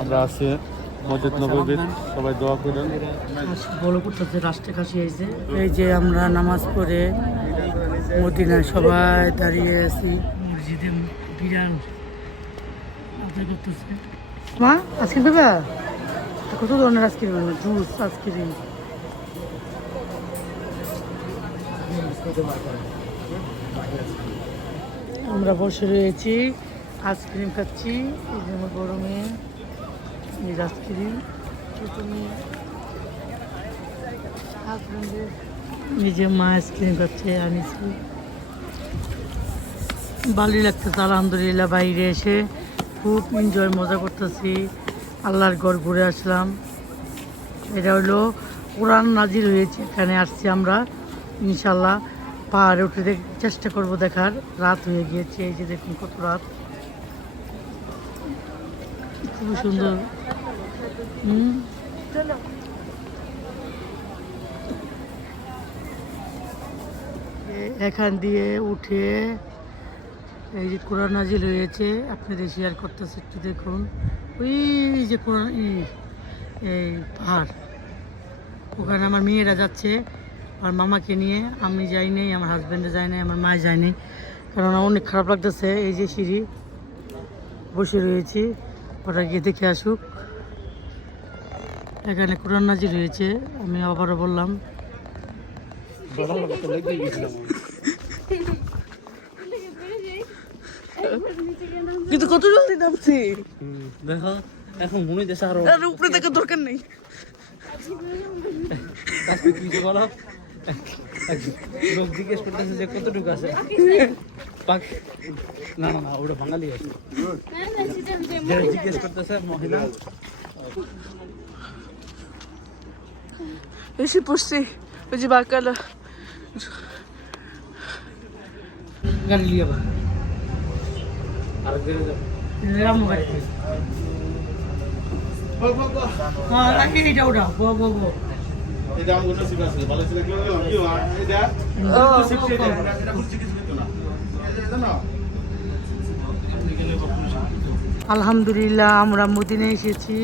আমরা আছি মসজিদ নববীর, সবাই দোয়া করেন। বড় করতেছে রাষ্ট্রে কাশি হয়েছে। এই যে আমরা নামাজ পড়ে মদিনায় সবাই দাঁড়িয়ে আছি। মসজিদে বিরান আদায় করতেছে। মা আইসক্রিম খাবা? কত ধরনের আইসক্রিম, জুস আইসক্রিম। আমরা বসে রয়েছি, আইসক্রিম খাচ্ছি। এই যে আমার বড় মেয়ে, এই আইসক্রিম নিজে মা আইসক্রিম খাচ্ছে, আনিছি। ভালোই লাগতেছে আলহামদুলিল্লাহ। বাইরে এসে খুব এনজয় মজা করতেছি। আল্লাহর ঘর ঘুরে আসলাম। এটা হলো কোরআন নাজিল হয়েছে, এখানে আসছি আমরা। ইনশাল্লাহ পাহাড়ে উঠে চেষ্টা করব দেখার। রাত হয়ে গিয়েছে, এই যে দেখুন কত রাত, খুব সুন্দর। এখান দিয়ে উঠে এই যে কোরআন নাজিল হয়েছে, আপনাদের শেয়ার করতেছে, একটু দেখুন। ওই যে কোরআন এই পাহাড়, ওখানে আমার মেয়েরা যাচ্ছে আমার মামাকে নিয়ে। আমি যাই নাই, আমার হাজব্যান্ডে যায় নাই, আমার মা যায় নাই, কারণ অনেক খারাপ লাগতেছে। এই যে সিঁড়ি, বসে রয়েছি, ওরা গিয়ে দেখে আসুক। এখানে কোরআন নাজিল হয়েছে, আমি আবারও বললাম। কিন্তু কত জলদি নামছি দেখো, এখন মনে হচ্ছে আর উপরে দেখার দরকার নেই। বলো, লোক জিজ্ঞেস করতেছে যে কতটুকু আছে। না না না, ওটা বাঙালি আছে। জিজ্ঞেস করতেছে মহিলা। এসে পড়ছি ওই যে বাকালা গাড়ি লিয়ে বা আর বেরো যাবে রামু গাড়ি। হ্যাঁ রাখি এটা ওটা বো বো বো। এটা আমগো নসিব আছে, ভালো ছিল কি হলো কি হয় এটা তো শিখছে এটা বুঝছি কিছু না এটা না। আলহামদুলিল্লাহ আমরা মদিনায় এসেছি।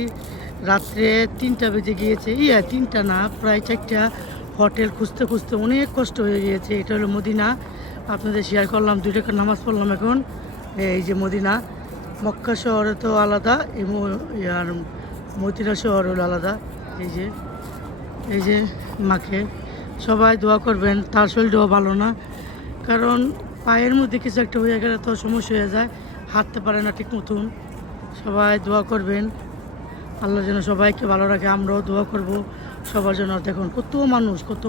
রাত্রে 3টা বেজে গিয়েছে, 3টা না, প্রায় 4টা। হোটেল খুঁজতে খুঁজতে অনেক কষ্ট হয়ে গিয়েছে। এটা হলো মদিনা, আপনাদের শেয়ার করলাম। 2 টাকার নামাজ পড়লাম এখন। এই যে মদিনা, মক্কা শহরে তো আলাদা, আর মদিনা শহর হলো আলাদা। এই যে মাকে সবাই দোয়া করবেন। তার শরীরটাও ভালো না, কারণ পায়ের মধ্যে কিছু একটা হয়ে গেলে তো সমস্যা হয়ে যায়, হাঁটতে পারে না ঠিক মতন। সবাই দোয়া করবেন, আল্লাহ যেন সবাইকে ভালো রাখে। আমরাও দোয়া করব সবার জন্য। দেখুন কত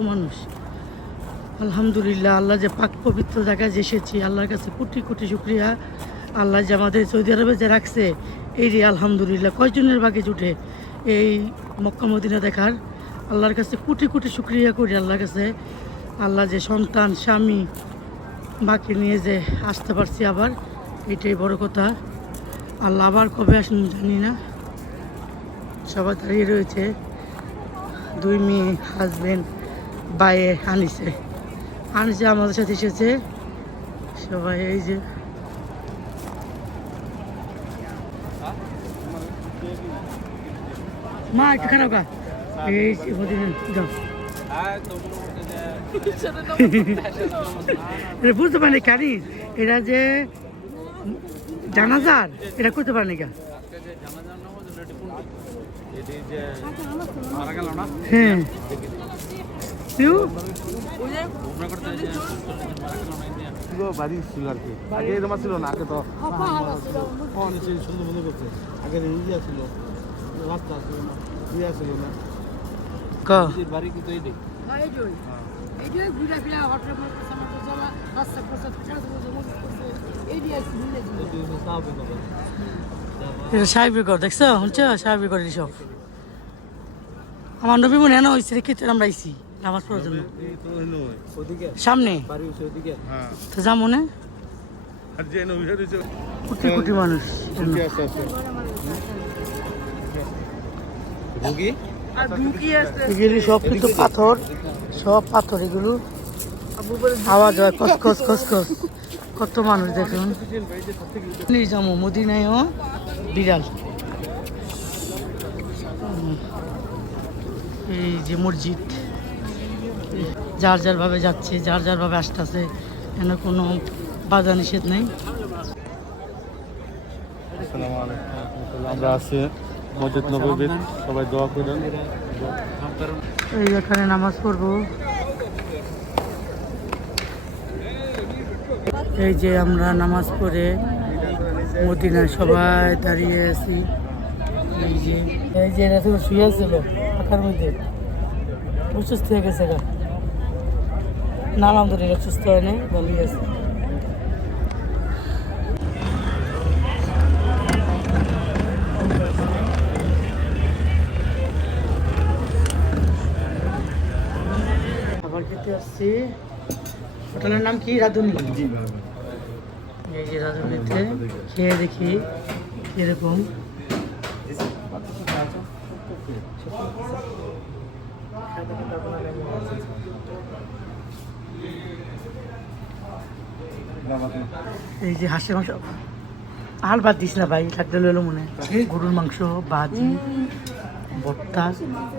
মানুষ। আলহামদুলিল্লাহ, আল্লাহ যে পাক পবিত্র জায়গায় যে এসেছি, আল্লাহর কাছে কোটি কোটি শুক্রিয়া। আল্লাহ যে আমাদের সৌদি আরবে যে রাখছে, এই রে আলহামদুলিল্লাহ। কয়জনের বাকি জুটে এই মক্কা মদিনা দেখার। আল্লাহর কাছে কোটি কোটি শুক্রিয়া করি আল্লাহর কাছে। আল্লাহ যে সন্তান স্বামী বাকি নিয়ে যে আসতে পারছি আবার, এটাই বড় কথা। আল্লাহ আবার কবে আসেন জানি না। সবাই দাঁড়িয়ে রয়েছে, 2 মেয়ে, হাজবেন্ড, বাইরে আনিছে আমাদের সাথে এসেছে সবাই। এই যে মা একটু খারাপ গা, এই যাও। বুঝতে পারি কারি এটা যে জানাজার, এটা করতে পারেনি গা। হ্যাঁ বাড়ি ছিল আর কি, আগে এরকম ছিল না। আগে তো সুন্দর মনে করছে, আগে ইয়া ছিল, রাস্তা ছিল না, ইয়া ছিল না। বাড়ি কিন্তু এই সাহেবের দেখছো শুনছো, সাহেবের সব আমার নবী মনে হয় হয়েছে রেখে আমরা আইসি নামাজ পড়ার জন্য। সামনে তো যা মনে কোটি কোটি মানুষ। এগুলি সব কিন্তু পাথর, সব পাথর এগুলো। আওয়াজ হয় কস কস কস কস। কত মানুষ দেখুন। যাবো মদিনায়ও বিড়াল, এই যে মসজিদ, যার যার ভাবে যাচ্ছে, যার যার ভাবে আসতেছে, এখানে কোনো বাধা নিষেধ নেই। আমরা আছি মসজিদ নববীর, সবাই দোয়া করেন। এই এখানে নামাজ পড়বো। এই যে আমরা নামাজ পড়ে মদিনায় সবাই দাঁড়িয়ে আছি। এই যে এরা তো শুয়ে ছিল পাখার মধ্যে, অসুস্থ হয়ে গেছে গা। না আলহামদুলিল্লাহ সুস্থ হয় নাই, ভালোই আছে। খাবার খেতে আসছি। হোটেলের নাম কি? রাধুনি। এই যে রাধুনিতে খেয়ে দেখি কিরকম। এই যে হাঁসের মাংস, আল বাদ দিস না ভাই, থাকতে লইলো মনে হয়। গরুর মাংস, ভাজি, ভর্তা,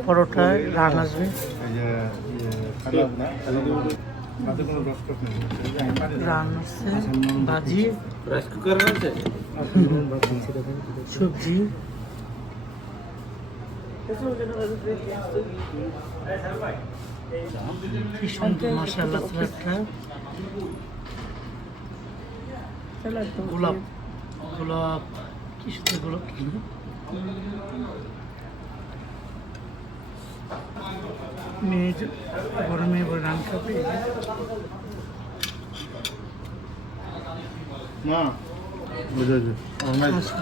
পরোটা, রান আসবে। রান আসছে, ভাজি, রাইস কুকার আছে, সবজি। কি সুন্দর মাশাআল্লাহ স্যালাডটা। গোলাপ গোলাপ, কি সুন্দর গোলাপ। মেয়ে গরমে রান খাবে।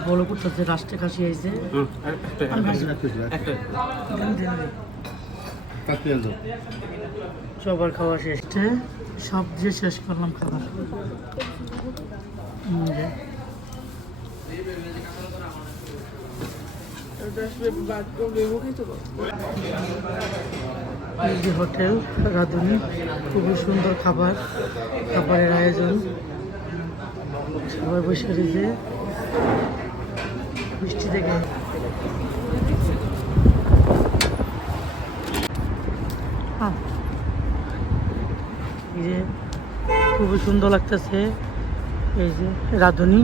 বলো করতেছে রাষ্ট্রে কাশি আইছে। সবার খাওয়া শেষ, সব যে শেষ করলাম খাবার। এই যে হোটেল রাধুনি, খুবই সুন্দর খাবার, খাবারের আয়োজন। সবাই বসে রয়েছে বৃষ্টি থেকে। এই যে খুবই সুন্দর লাগতেছে, এই যে রাধুনি।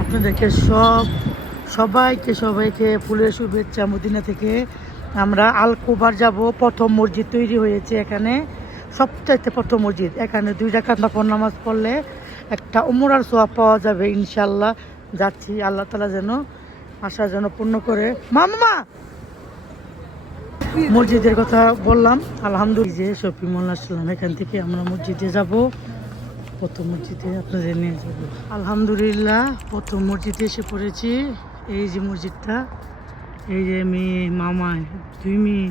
আপনাদেরকে সবাইকে ফুলের শুভেচ্ছা মদিনা থেকে। আমরা আল কোবার যাব, প্রথম মসজিদ তৈরি হয়েছে এখানে, সবচাইতে প্রথম মসজিদ। এখানে 2 রাকাত নফল নামাজ পড়লে একটা উমরার সওয়াব পাওয়া যাবে ইনশাল্লাহ। যাচ্ছি, আল্লাহ তাআলা যেন আশা যেন পূর্ণ করে। মামা মসজিদের কথা বললাম, আলহামদুলিল্লাহ শফি মোল্লা আসলাম, এখান থেকে আমরা মসজিদে যাব, প্রথম মসজিদে আপনাদের নিয়ে যাব। আলহামদুলিল্লাহ প্রথম মসজিদে এসে পড়েছি। এই যে মসজিদটা, এই যে মেয়ে, মামা, 2 মেয়ে,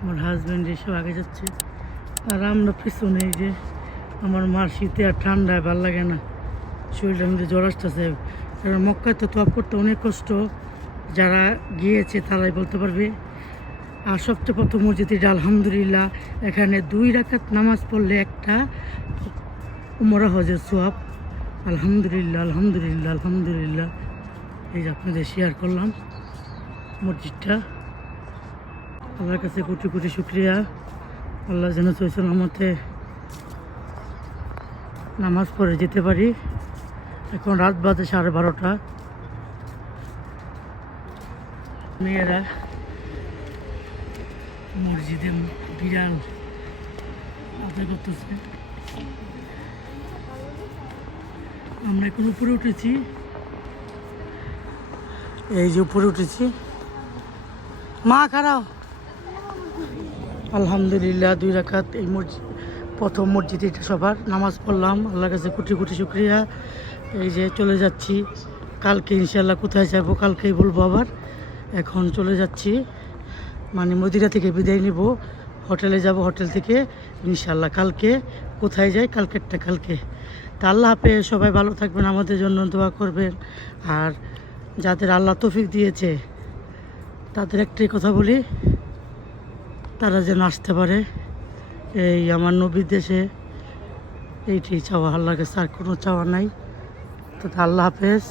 আমার হাজব্যান্ড এসব আগে যাচ্ছে, আর আমরা পিছনে। এই যে আমার মার শীতে আর ঠান্ডায় ভালো লাগে না, শরীরটার মধ্যে জ্বর আসতেছে। কারণ মক্কায় তো তওয়াফ করতে অনেক কষ্ট, যারা গিয়েছে তারাই বলতে পারবে। আর সবচেয়ে প্রথম মসজিদ এটা আলহামদুলিল্লাহ। এখানে 2 রাকাত নামাজ পড়লে একটা উমরা হজের সওয়াব। আলহামদুলিল্লাহ আলহামদুলিল্লাহ আলহামদুলিল্লাহ। এই যে আপনাদের শেয়ার করলাম মসজিদটা। আল্লাহর কাছে কোটি কোটি শুকরিয়া, আল্লাহ যেন সহি সালামতে নামাজ পড়ে যেতে পারি। এখন রাত বাজে 12:30। মেয়েরা মসজিদে বিড়াল আদায় করতেছে। আমরা এখন উপরে উঠেছি, এই যে উপরে উঠেছি। মা খারাও। আলহামদুলিল্লাহ 2 রাকাত এই মসজিদ, প্রথম মসজিদে এটা সবার নামাজ পড়লাম। আল্লাহর কাছে কোটি কোটি শুকরিয়া। এই যে চলে যাচ্ছি, কালকে ইনশাল্লাহ কোথায় যাব কালকেই বলবো আবার। এখন চলে যাচ্ছি, মানে মদিনা থেকে বিদায় নিব, হোটেলে যাব, হোটেল থেকে ইনশাল্লাহ কালকে কোথায় যাই কালকেরটা কালকে। তা আল্লাহ হাফেজ, সবাই ভালো থাকবেন, আমাদের জন্য দোয়া করবেন। আর যাদের আল্লাহ তৌফিক দিয়েছে তাদের একটাই কথা বলি, তারা যেন আসতে পারে এই আমার নবীর দেশে। এইটাই চাওয়া, আল্লাহর কাছে আর কোনো চাওয়া নাই। তো আল্লাহ হাফেজ।